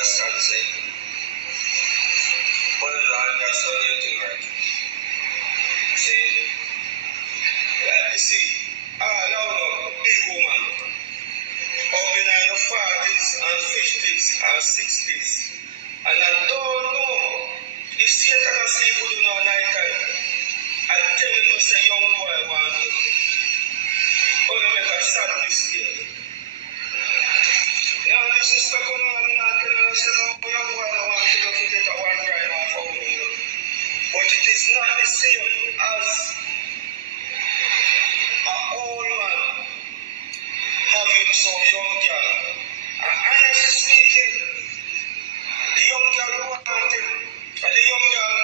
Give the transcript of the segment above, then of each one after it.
understand, say, but I understand your thing, right? See, like you see, now big woman, up in the 40s and 50s and 60s, and I don't know if Satan can sleep with you now night time. I tell you, say, young boy, want to, oh, you make a sad mistake. Now, this is the come on, and tell you, say, no, young boy, I want to get a one right off of me. But it is not the same as an old man having some young girl. And honestly speaking, the young girl wanted, and the young girl,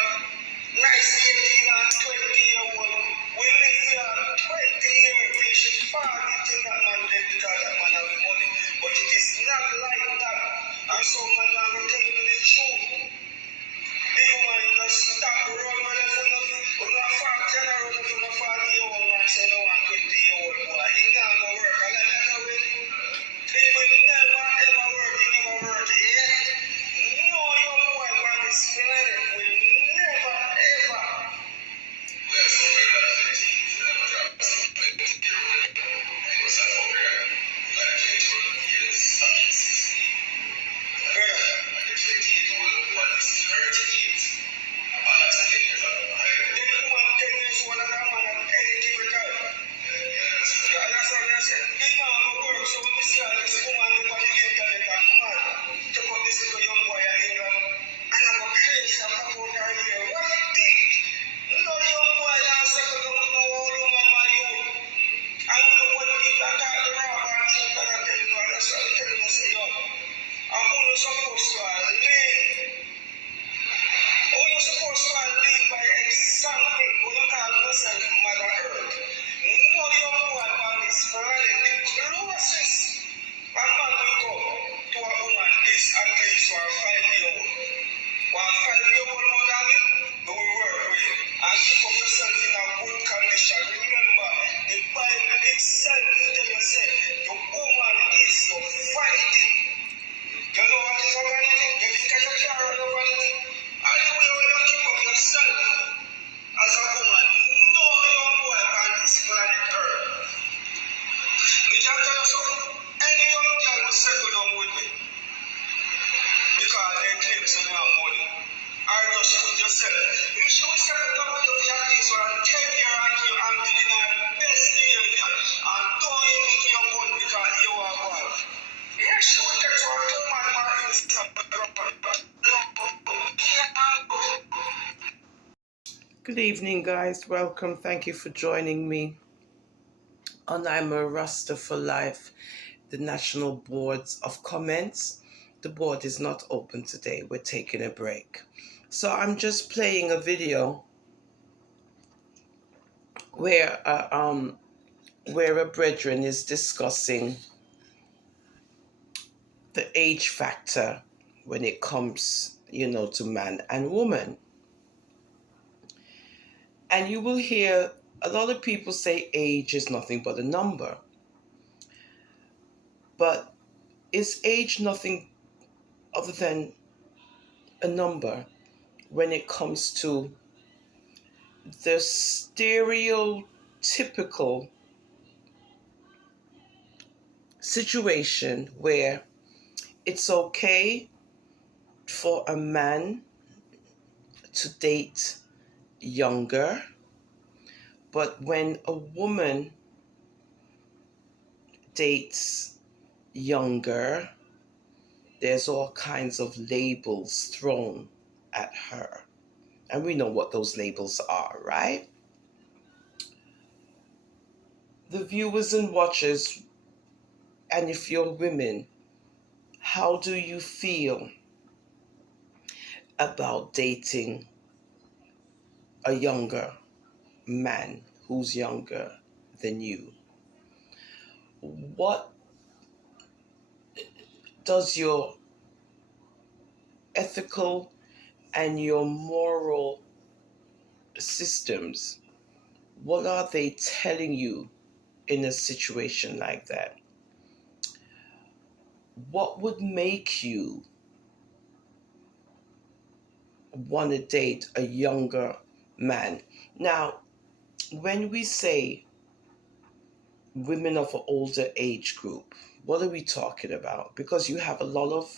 nice 18 and 20-year-old, will live here 20 years till she forget in that man dead because that man have money. But it is not like that. And so man, I'm going to tell you the truth. Big woman, you know, stop run when you feel no 40 and run if you no 40-year-old man say no one 20-year-old boy. It not going to work. And like that way, it will never ever work. It never work yet. No young boy on this planet will never ever. There's so many that 20 years never drop some 20 years. It was like over like 21 years up to 16. And the 20-year-old one is 38. All that's 10 years up. Then the woman 10 years older than that man at any given time. Yes. Yeah, that's what I said. It not going to work. So when you see all this woman on the internet and mad, check out this little young boy in England, and I'm going to crazy about her here. What do you think? No young boy now second to no old woman, my youth. And you know what people are talking about and truth and I tell you, and that's what I'm telling you, say, yo, I'm only supposed to live. Only supposed to live by example. Only call myself Mother Earth. No young boy on this planet, the closest a man will go to a woman is at least 5-year-old. 5-year-old mother, we will work with and keep up yourself in a good condition. Remember, the Bible itself tell you, say, the woman is your vanity. You know what is a vanity? You think that you can't run a vanity? And the way you keep up yourself as a woman, no young boy on this planet Earth. We can tell you something. Any young girl will settle down with me because they claim to have money. Or just put yourself. If she will settle down with you for at least 10 years and be in her best behavior and don't even give your gun because you are one. Yeah, she will take to her 2 man or Good evening, guys. Welcome. Thank you for joining me on I'm a Rasta for Life, the National Boards of Comments. The board is not open today. We're taking a break. So I'm just playing a video where a brethren is discussing the age factor when it comes, to man and woman. And you will hear a lot of people say age is nothing but a number. But is age nothing other than a number when it comes to the stereotypical situation where it's okay for a man to date younger, but when a woman dates younger, there's all kinds of labels thrown at her. And we know what those labels are, right? The viewers and watchers, and if you're women, how do you feel about dating a younger man who's younger than you? What does your ethical and your moral systems, what are they telling you in a situation like that? What would make you want to date a younger man. Now, when we say women of an older age group, what are we talking about? Because you have a lot of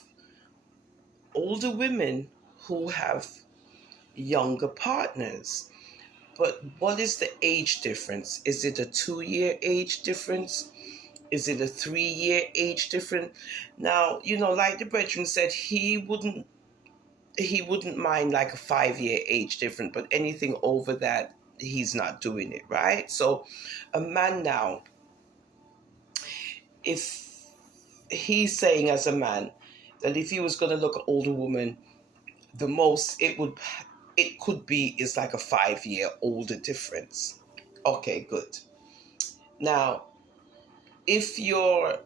older women who have younger partners. But what is the age difference? Is it a 2 year age difference? Is it a 3 year age difference? Now, like the brethren said, he wouldn't mind like a 5 year age difference, but anything over that, he's not doing it, right? So a man now, if he's saying as a man that if he was going to look at older woman, the most it could be is like a 5 year older difference. Okay, good. Now, if you're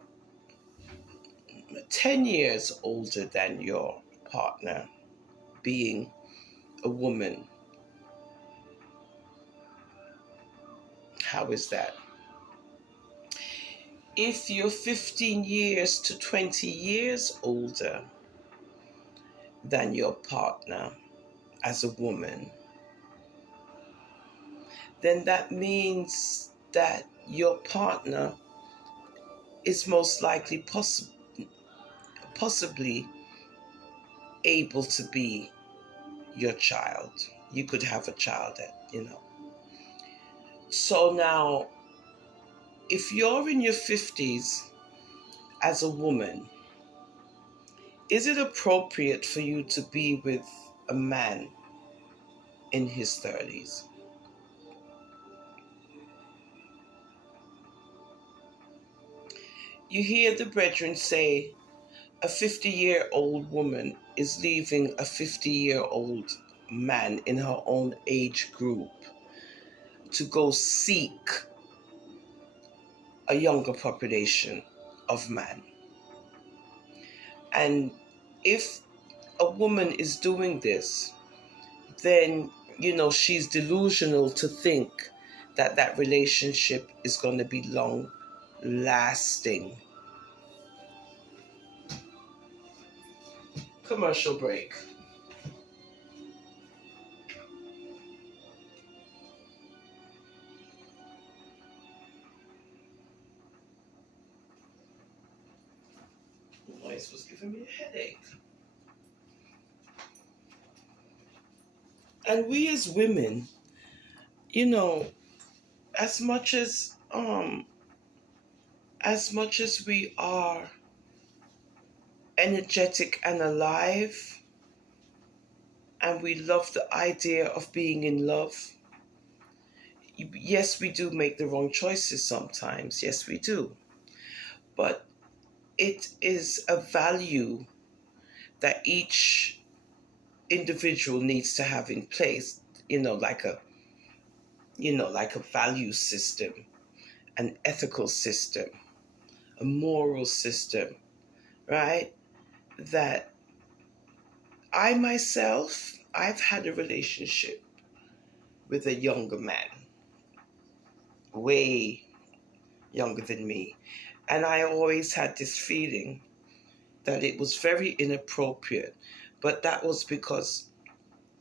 10 years older than your partner, being a woman, how is that? If you're 15 years to 20 years older than your partner as a woman, then that means that your partner is most likely possibly able to be your child. You could have a child at. So now, if you're in your 50s as a woman, is it appropriate for you to be with a man in his 30s? You hear the brethren say a 50-year-old woman is leaving a 50-year-old man in her own age group to go seek a younger population of man. And if a woman is doing this, then, she's delusional to think that that relationship is going to be long lasting. Commercial break. The noise was giving me a headache. And we as women, as much as we are energetic and alive, and we love the idea of being in love, yes, we do make the wrong choices sometimes. Yes, we do. But it is a value that each individual needs to have in place, like a value system, an ethical system, a moral system, right? That I myself, I've had a relationship with a younger man, way younger than me. And I always had this feeling that it was very inappropriate. But that was because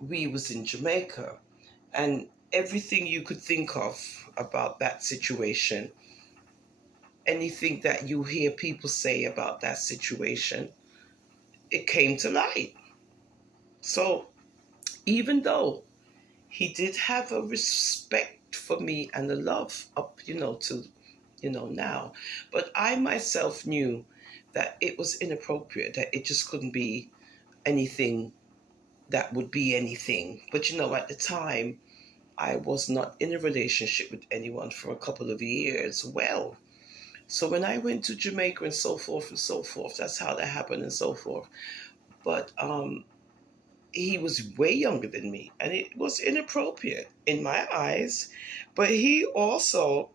we was in Jamaica. And everything you could think of about that situation, anything that you hear people say about that situation, it came to light. So even though he did have a respect for me and a love up, to, now, but I myself knew that it was inappropriate, that it just couldn't be anything that would be anything. But at the time, I was not in a relationship with anyone for a couple of years. Well, so when I went to Jamaica and so forth, that's how that happened and so forth. But he was way younger than me, and it was inappropriate in my eyes. But he also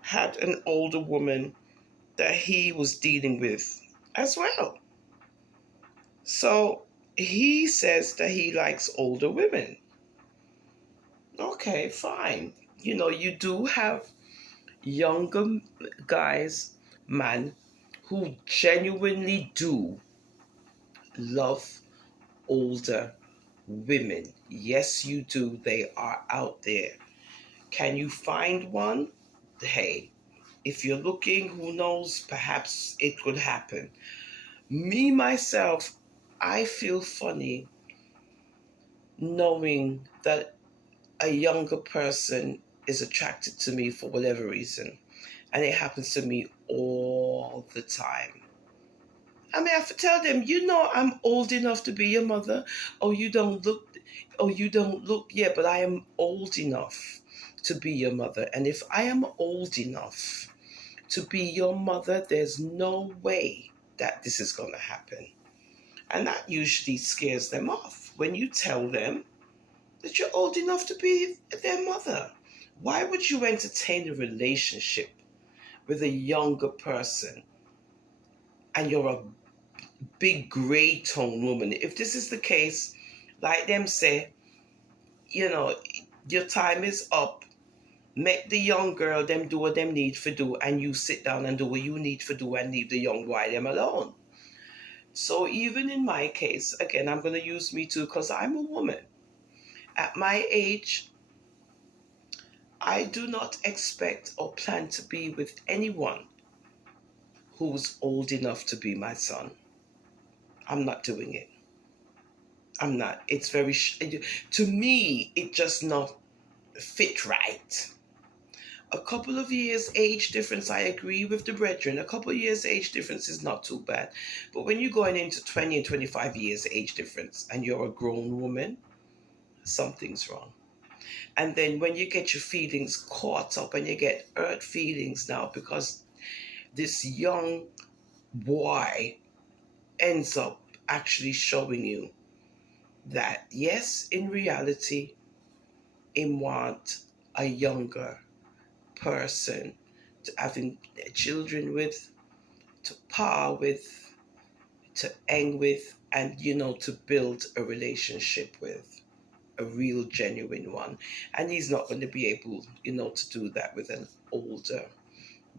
had an older woman that he was dealing with as well. So he says that he likes older women. Okay, fine. You do have younger guys, man, who genuinely do love older women. Yes, you do. They are out there. Can you find one? Hey, if you're looking, who knows, perhaps it could happen. Me, myself, I feel funny knowing that a younger person is attracted to me for whatever reason. And it happens to me all the time. I mean, I have to tell them, I'm old enough to be your mother. Oh, you don't look, yeah, but I am old enough to be your mother. And if I am old enough to be your mother, there's no way that this is going to happen. And that usually scares them off when you tell them that you're old enough to be their mother. Why would you entertain a relationship with a younger person and you're a big gray tone woman? If this is the case, like them say, your time is up. Make the young girl them do what them need for do, and you sit down and do what you need for do and leave the young boy them alone. So even in my case, again, I'm going to use me too because I'm a woman. At my age, I do not expect or plan to be with anyone who's old enough to be my son. I'm not doing it. I'm not. It's to me, it just not fit right. A couple of years age difference, I agree with the brethren. A couple of years age difference is not too bad. But when you're going into 20 and 25 years age difference and you're a grown woman, something's wrong. And then when you get your feelings caught up and you get hurt feelings now because this young boy ends up actually showing you that, yes, in reality, him want a younger person to having children with, to par with, to hang with, and, to build a relationship with, a real genuine one. And he's not going to be able, to do that with an older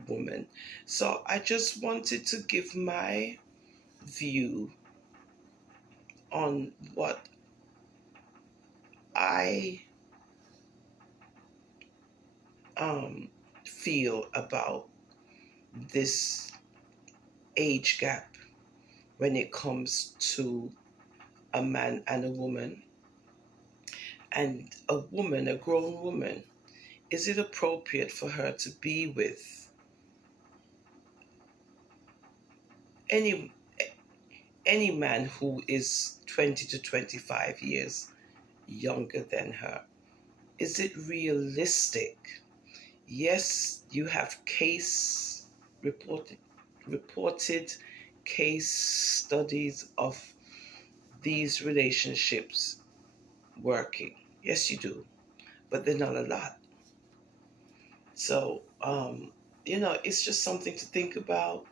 woman. So I just wanted to give my view on what I feel about this age gap when it comes to a man and a woman. And a woman, a grown woman, is it appropriate for her to be with any man who is 20 to 25 years younger than her? Is it realistic? Yes, you have reported case studies of these relationships working. Yes, you do, but they're not a lot. So, it's just something to think about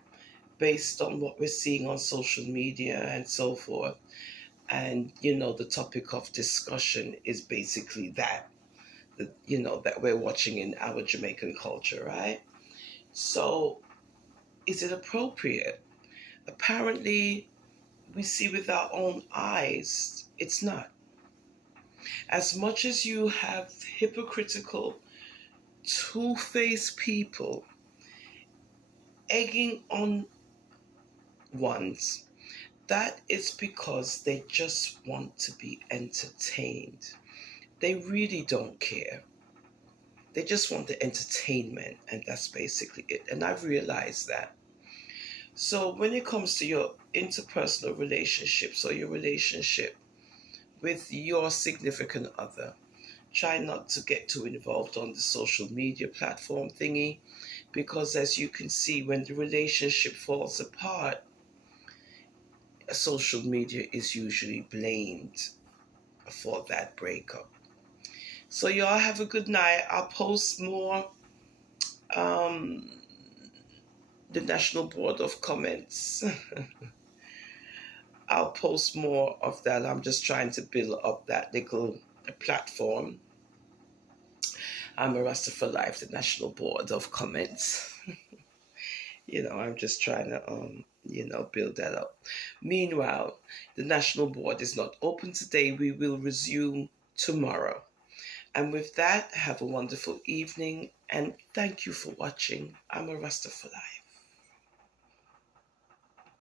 based on what we're seeing on social media and so forth. And, the topic of discussion is basically that we're watching in our Jamaican culture, right? So, is it appropriate? Apparently, we see with our own eyes, it's not. As much as you have hypocritical, two-faced people egging on ones, that is because they just want to be entertained. They really don't care. They just want the entertainment, and that's basically it. And I've realized that. So when it comes to your interpersonal relationships or your relationship with your significant other, try not to get too involved on the social media platform thingy, because as you can see, when the relationship falls apart, social media is usually blamed for that breakup. So y'all have a good night. I'll post more the National Board of Comments. I'll post more of that. I'm just trying to build up that little platform. I'm a Rasta for Life, the National Board of Comments. I'm just trying to build that up. Meanwhile, the national board is not open today. We will resume tomorrow. And with that, have a wonderful evening and thank you for watching. I'm a Rasta for life.